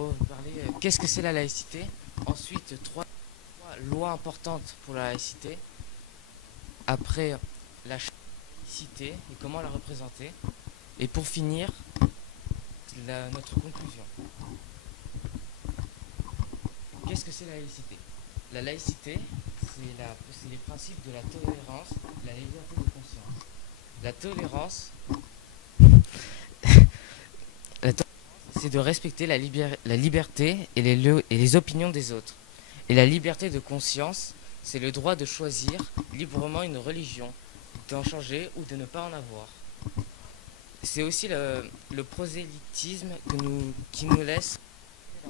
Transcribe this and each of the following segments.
va vous parler qu'est-ce que c'est la laïcité. Ensuite, trois lois importantes pour la laïcité. Après, la laïcité et comment la représenter. Et pour finir, notre conclusion. Qu'est-ce que c'est la laïcité? La laïcité, c'est les principes de la tolérance, de la liberté de conscience. La tolérance, c'est de respecter la liberté et les opinions des autres. Et la liberté de conscience, c'est le droit de choisir librement une religion, d'en changer ou de ne pas en avoir. C'est aussi le prosélytisme qui nous laisse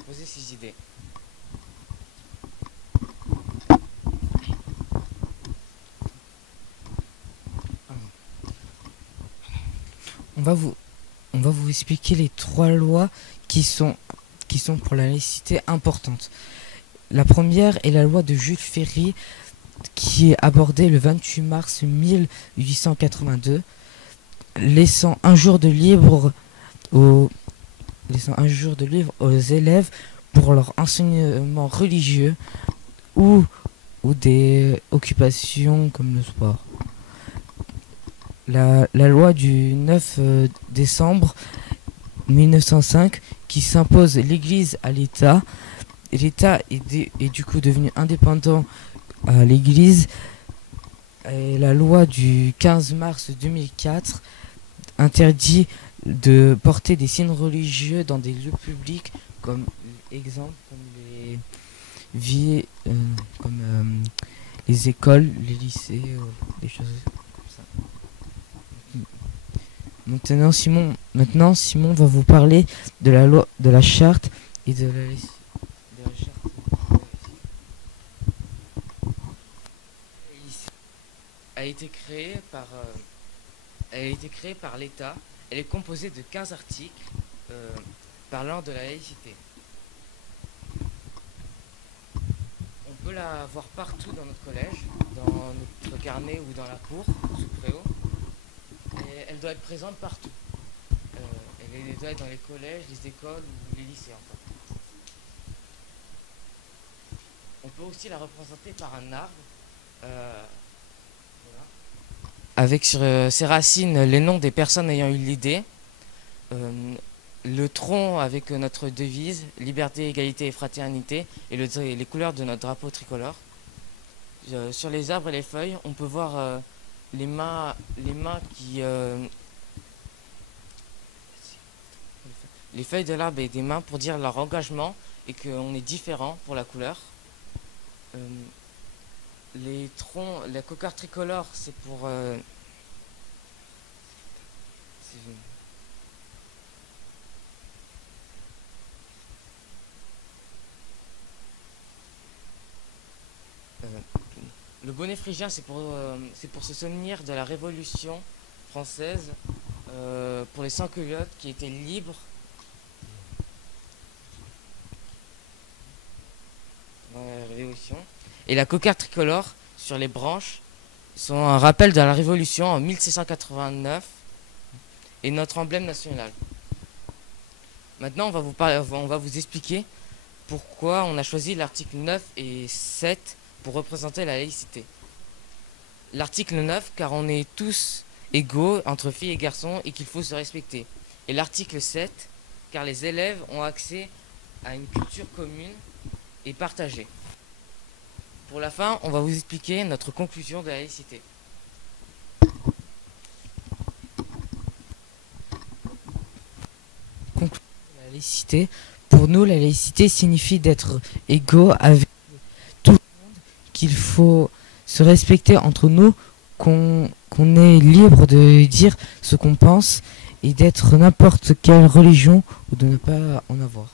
poser ses idées. On va vous expliquer les trois lois qui sont pour la laïcité importantes. La première est la loi de Jules Ferry qui est abordée le 28 mars 1882, laissant un jour de libre aux élèves pour leur enseignement religieux ou des occupations comme le sport. La loi du 9 décembre 1905 qui s'impose l'Église à l'État. L'État est du coup devenu indépendant à l'Église. Et la loi du 15 mars 2004 interdit de porter des signes religieux dans des lieux publics, comme exemple comme les écoles, les lycées, des choses comme ça. Maintenant Simon va vous parler de la loi, de la charte et de la laïcité. A été créée par l'État. Elle est composée de 15 articles parlant de la laïcité. On peut la voir partout dans notre collège, dans notre carnet ou dans la cour, sous préau. Et elle doit être présente partout. Elle doit être dans les collèges, les écoles ou les lycées en fait. On peut aussi la représenter par un arbre. Avec sur ses racines les noms des personnes ayant eu l'idée, le tronc avec notre devise, liberté, égalité et fraternité, et les couleurs de notre drapeau tricolore. Sur les arbres et les feuilles, on peut voir les mains qui... les feuilles de l'arbre et des mains pour dire leur engagement et qu'on est différent pour la couleur. Les troncs, la cocarde tricolore, c'est pour... le bonnet phrygien, c'est pour se souvenir de la Révolution française, pour les sans-culottes qui étaient libres. Et la cocarde tricolore sur les branches sont un rappel de la Révolution en 1789 et notre emblème national. Maintenant, on va vous expliquer pourquoi on a choisi l'article 9 et 7 pour représenter la laïcité. L'article 9, car on est tous égaux entre filles et garçons et qu'il faut se respecter. Et l'article 7, car les élèves ont accès à une culture commune et partagée. Pour la fin, on va vous expliquer notre conclusion de la laïcité. La laïcité, pour nous, la laïcité signifie d'être égaux avec tout le monde, qu'il faut se respecter entre nous, qu'on est libre de dire ce qu'on pense et d'être n'importe quelle religion ou de ne pas en avoir.